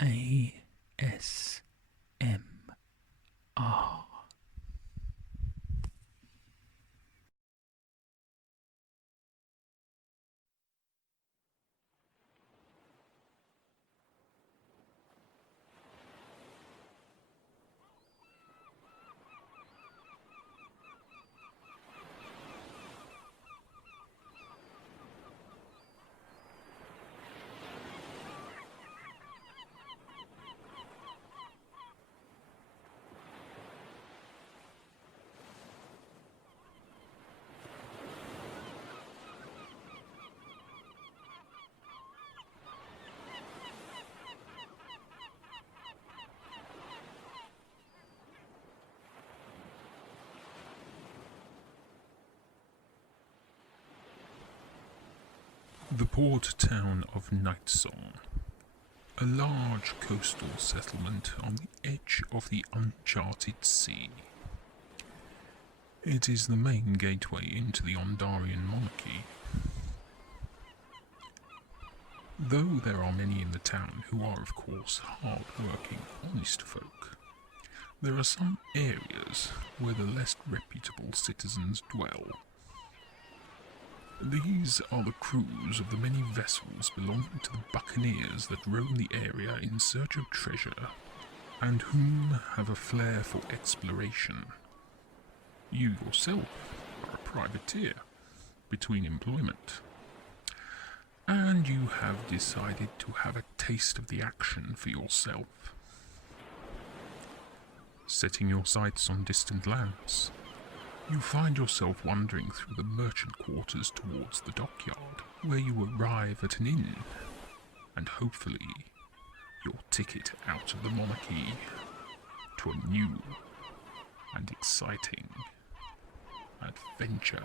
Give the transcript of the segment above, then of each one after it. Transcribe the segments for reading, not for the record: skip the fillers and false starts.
ASMR. The port town of Nightsong, a large coastal settlement on the edge of the uncharted sea. It is the main gateway into the Ondarian Monarchy. Though there are many in the town who are of course hard-working, honest folk, there are some areas where the less reputable citizens dwell. These are the crews of the many vessels belonging to the buccaneers that roam the area in search of treasure, and whom have a flair for exploration. You yourself are a privateer between employment, and you have decided to have a taste of the action for yourself. Setting your sights on distant lands, you find yourself wandering through the merchant quarters towards the dockyard, where you arrive at an inn, and hopefully your ticket out of the monarchy to a new and exciting adventure.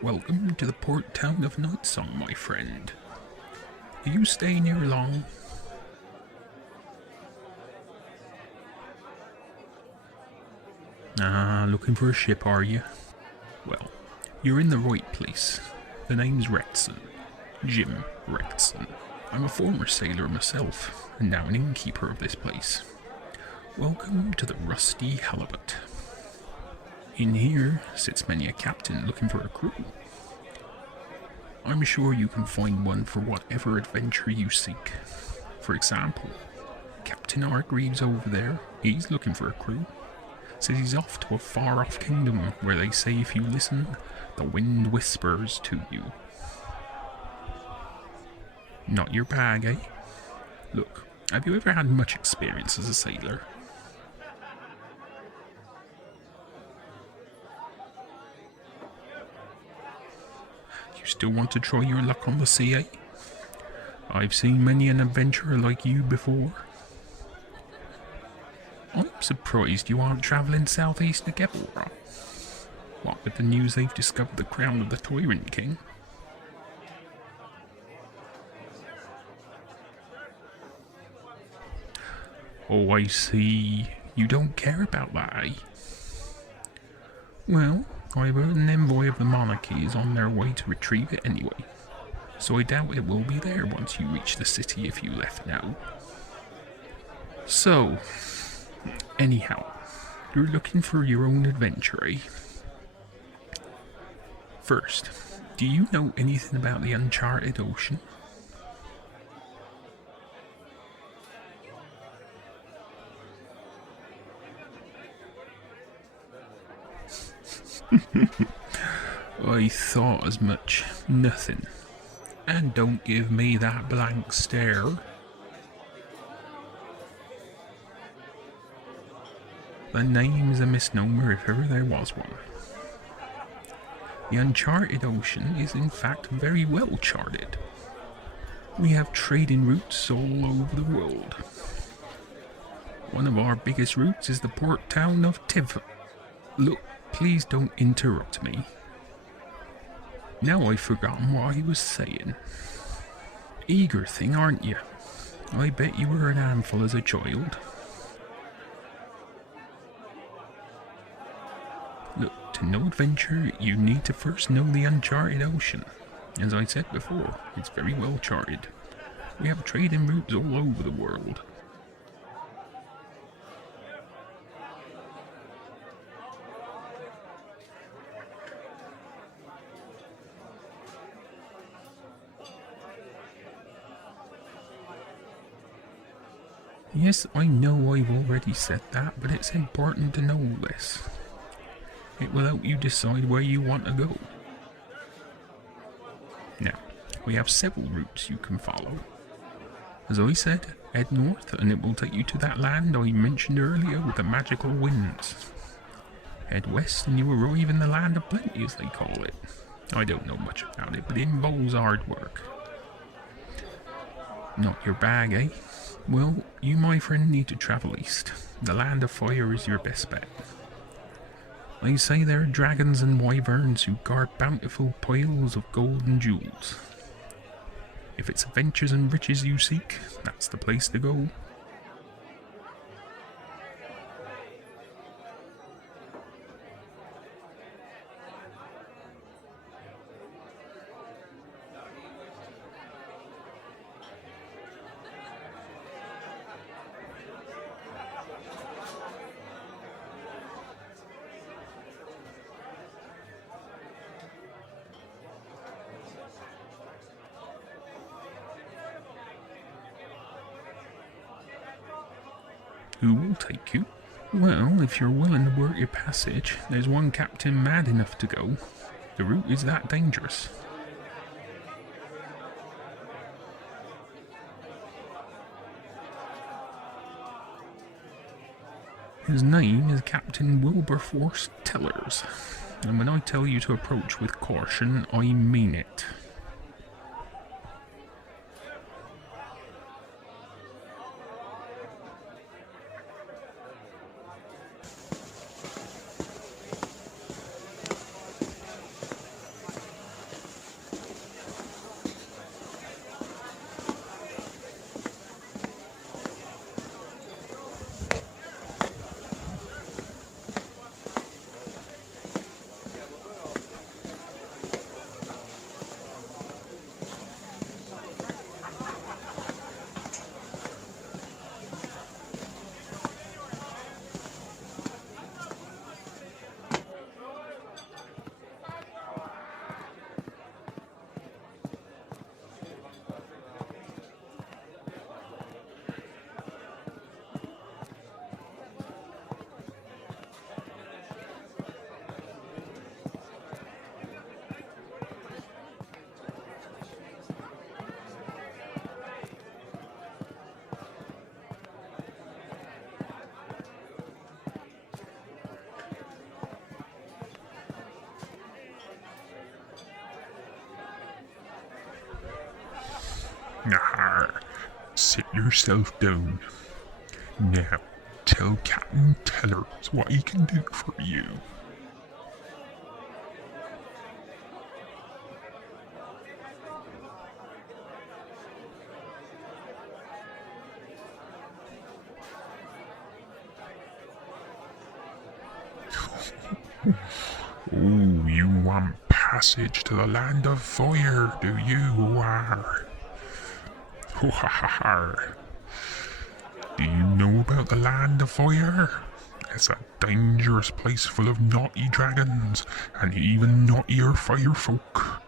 Welcome to the port town of Nightsong, my friend. Are you staying here long? Looking for a ship, are you? Well, you're in the right place. The name's Retson. Jim Retson. I'm a former sailor myself, and now an innkeeper of this place. Welcome to the Rusty Halibut. In here sits many a captain looking for a crew. I'm sure you can find one for whatever adventure you seek. For example, Captain Hargreaves over there, he's looking for a crew. Says he's off to a far-off kingdom where they say if you listen, the wind whispers to you. Not your bag, eh? Look, have you ever had much experience as a sailor? Still want to try your luck on the sea, eh? I've seen many an adventurer like you before. I'm surprised you aren't travelling southeast together. What with the news they've discovered the crown of the Tyrant King? Oh, I see. You don't care about that, eh? Well, I've heard an envoy of the monarchy is on their way to retrieve it anyway, so I doubt it will be there once you reach the city if you left now. So, anyhow, you're looking for your own adventure, eh? First, do you know anything about the uncharted ocean? I thought as much. Nothing. And don't give me that blank stare. The name is a misnomer if ever there was one. The uncharted ocean is in fact very well charted. We have trading routes all over the world. One of our biggest routes is the port town of Look, please don't interrupt me. Now I've forgotten what I was saying. Eager thing, aren't you? I bet you were an handful as a child. Look, to know adventure, you need to first know the uncharted ocean. As I said before, it's very well charted. We have trading routes all over the world. Yes, I know I've already said that, but it's important to know this. It will help you decide where you want to go. Now, we have several routes you can follow. As I said, head north and it will take you to that land I mentioned earlier with the magical winds. Head west and you arrive in the land of plenty, as they call it. I don't know much about it, but it involves hard work. Not your bag, eh? Well, you, my friend, need to travel east. The land of fire is your best bet. They say there are dragons and wyverns who guard bountiful piles of gold and jewels. If it's adventures and riches you seek, that's the place to go. Who will take you? Well, if you're willing to work your passage, there's one captain mad enough to go. The route is that dangerous. His name is Captain Wilberforce Tellers, and when I tell you to approach with caution, I mean it. Sit yourself down. Now, tell Captain Tellers what he can do for you. Oh, you want passage to the land of fire, do you? Do you know about the land of fire? It's a dangerous place full of naughty dragons, and even naughtier fire folk.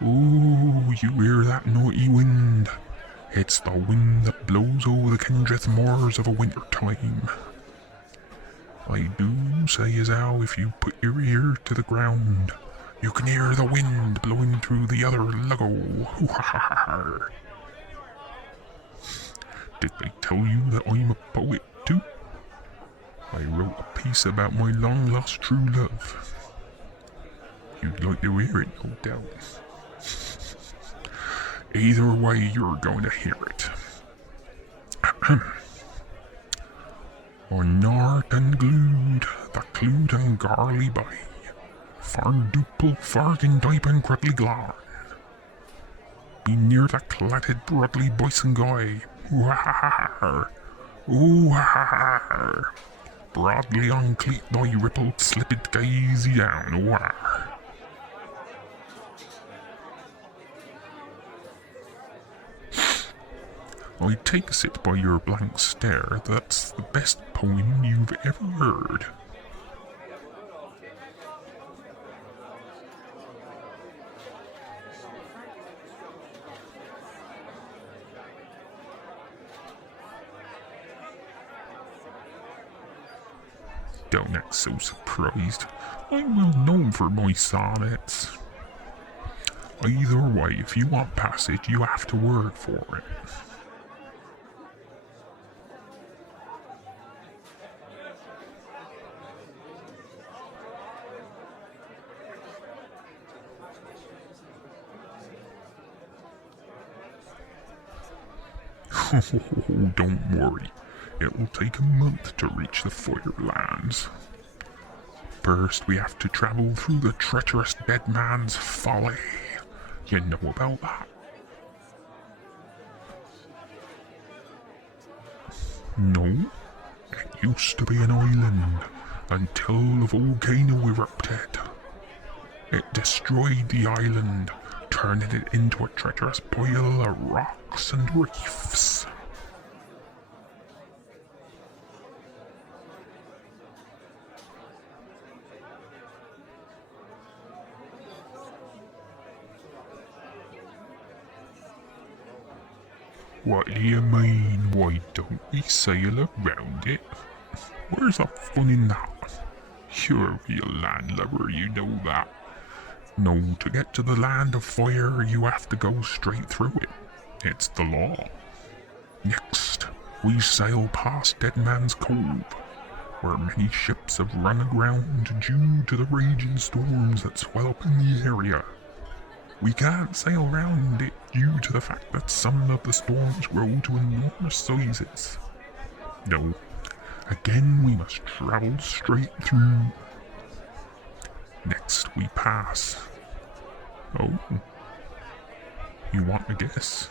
Oh, you hear that naughty wind? It's the wind that blows over the Kendrith moors of a winter time. I do say as how if you put your ear to the ground, you can hear the wind blowing through the other lago. Did they tell you that I'm a poet too? I wrote a piece about my long-lost true love. You'd like to hear it, no doubt. Either way, you're going to hear it. On Nart and Glued, the Clued and Garly by, Farduple, Fargan, Dipe and Crudly Glarn. Be near the clatted Broadly Boyson Guy. Broadly on cleat thy rippled slipped gazy down. I takes it by your blank stare that's the best poem you've ever heard. Don't act so surprised. I'm well known for my sonnets. Either way, if you want passage, you have to work for it. Don't worry, it will take a month to reach the Firelands. First, we have to travel through the treacherous Dead Man's Folly. You know about that? No, it used to be an island until the volcano erupted. It destroyed the island, turning it into a treacherous pile of rocks and reefs. What do you mean, why don't we sail around it? Where's the fun in that? You're a real landlubber, you know that. No, to get to the land of fire, you have to go straight through it. It's the law. Next, we sail past Dead Man's Cove, where many ships have run aground due to the raging storms that swell up in the area. We can't sail round it due to the fact that some of the storms grow to enormous sizes. No, again we must travel straight through. Next we pass. Oh, you want to guess?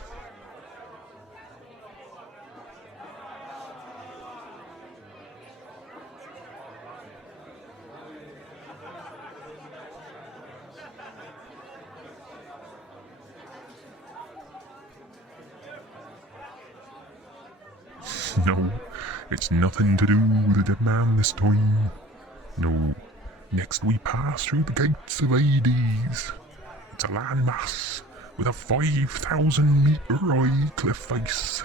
No, it's nothing to do with the Dead Man this time. No, next we pass through the gates of Hades. It's a landmass with a 5,000-meter high cliff face.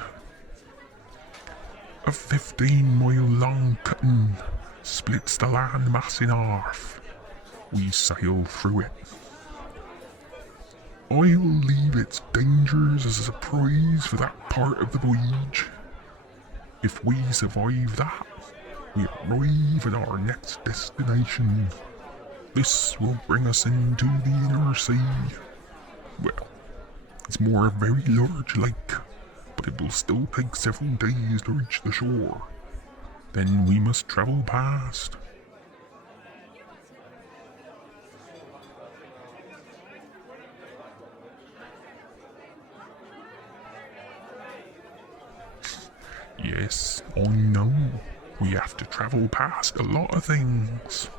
A 15-mile-long cutting splits the landmass in half. We sail through it. I'll leave its dangers as a surprise for that part of the voyage. If we survive that, we arrive at our next destination. This will bring us into the inner sea. Well, it's more a very large lake, but it will still take several days to reach the shore. Then we must travel past. Yes, I know. We have to travel past a lot of things.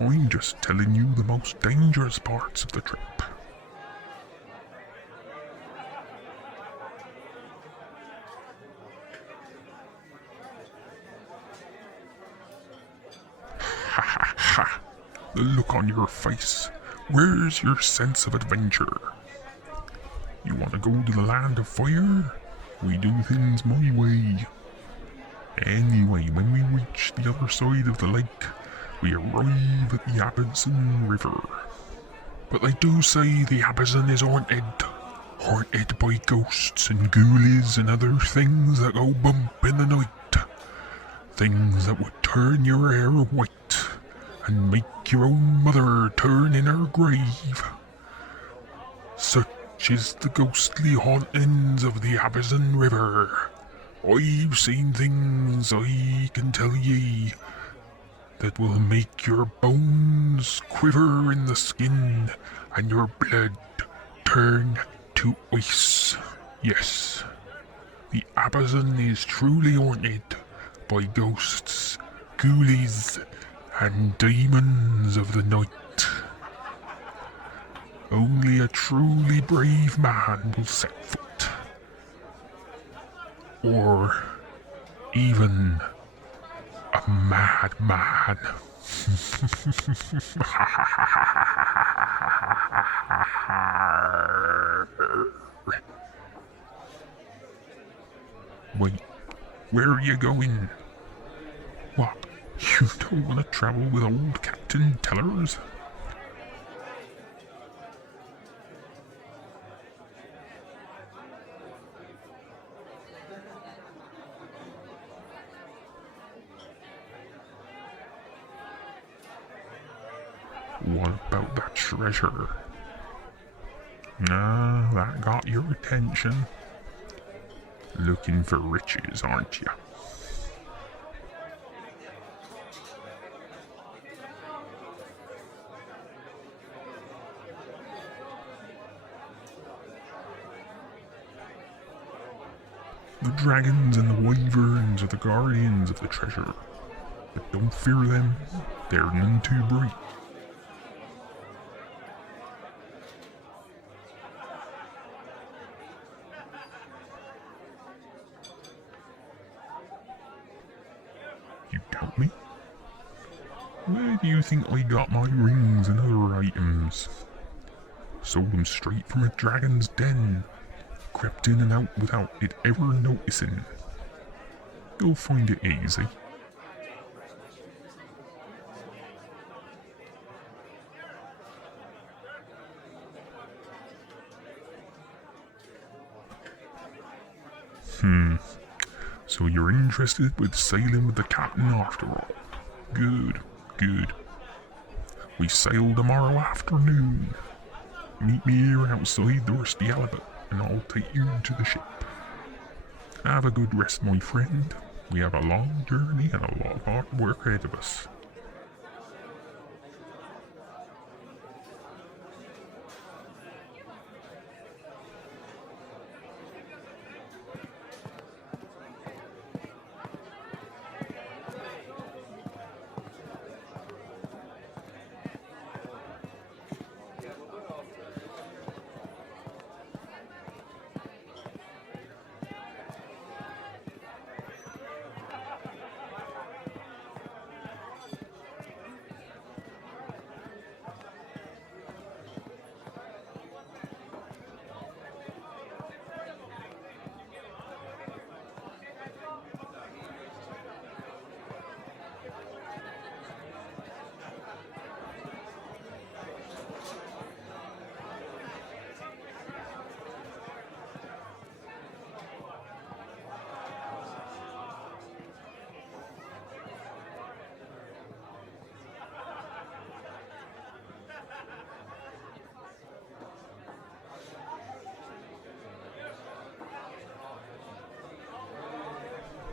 I'm just telling you the most dangerous parts of the trip. Ha ha ha! The look on your face. Where's your sense of adventure? You want to go to the land of fire? We do things my way. Anyway, when we reach the other side of the lake, we arrive at the Amazon River. But they do say the Amazon is haunted. Haunted by ghosts and ghoulies and other things that go bump in the night. Things that would turn your hair white and make your own mother turn in her grave. Such is the ghostly hauntings of the Amazon River. I've seen things, I can tell ye, that will make your bones quiver in the skin and your blood turn to ice. Yes, the Amazon is truly haunted by ghosts, ghoulies, and demons of the night. Only a truly brave man will set foot. Or even a madman. Wait, where are you going? What, you don't want to travel with old Captain Tellers? What about that treasure? Ah, that got your attention. Looking for riches, aren't you? The dragons and the wyverns are the guardians of the treasure. But don't fear them, they're none too bright. You doubt me? Where do you think I got my rings and other items? Sold them straight from a dragon's den. Crept in and out without it ever noticing. You'll find it easy. So you're interested with sailing with the captain after all? Good, good. We sail tomorrow afternoon. Meet me here outside the Rusty Halibut and I'll take you to the ship. Have a good rest, my friend. We have a long journey and a lot of hard work ahead of us.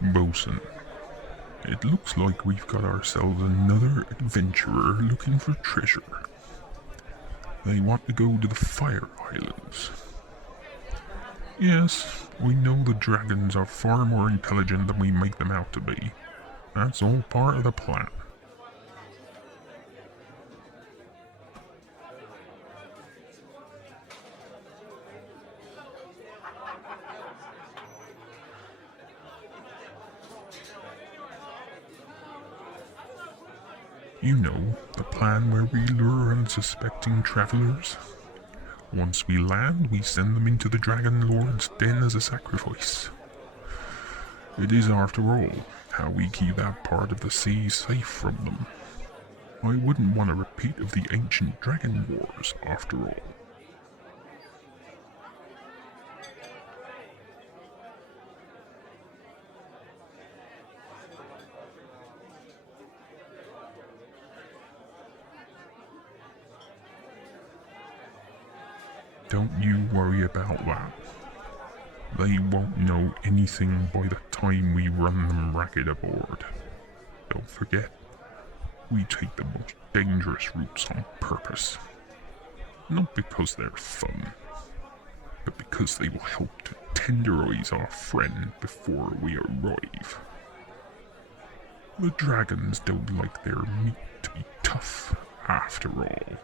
Bosun, it looks like we've got ourselves another adventurer looking for treasure. They want to go to the Fire Islands. Yes, we know the dragons are far more intelligent than we make them out to be. That's all part of the plan. You know, the plan where we lure unsuspecting travelers. Once we land, we send them into the Dragon Lord's den as a sacrifice. It is, after all, how we keep that part of the sea safe from them. I wouldn't want a repeat of the ancient dragon wars, after all. Don't you worry about that. They won't know anything by the time we run them ragged aboard. Don't forget, we take the most dangerous routes on purpose. Not because they're fun, but because they will help to tenderize our friend before we arrive. The dragons don't like their meat to be tough, after all.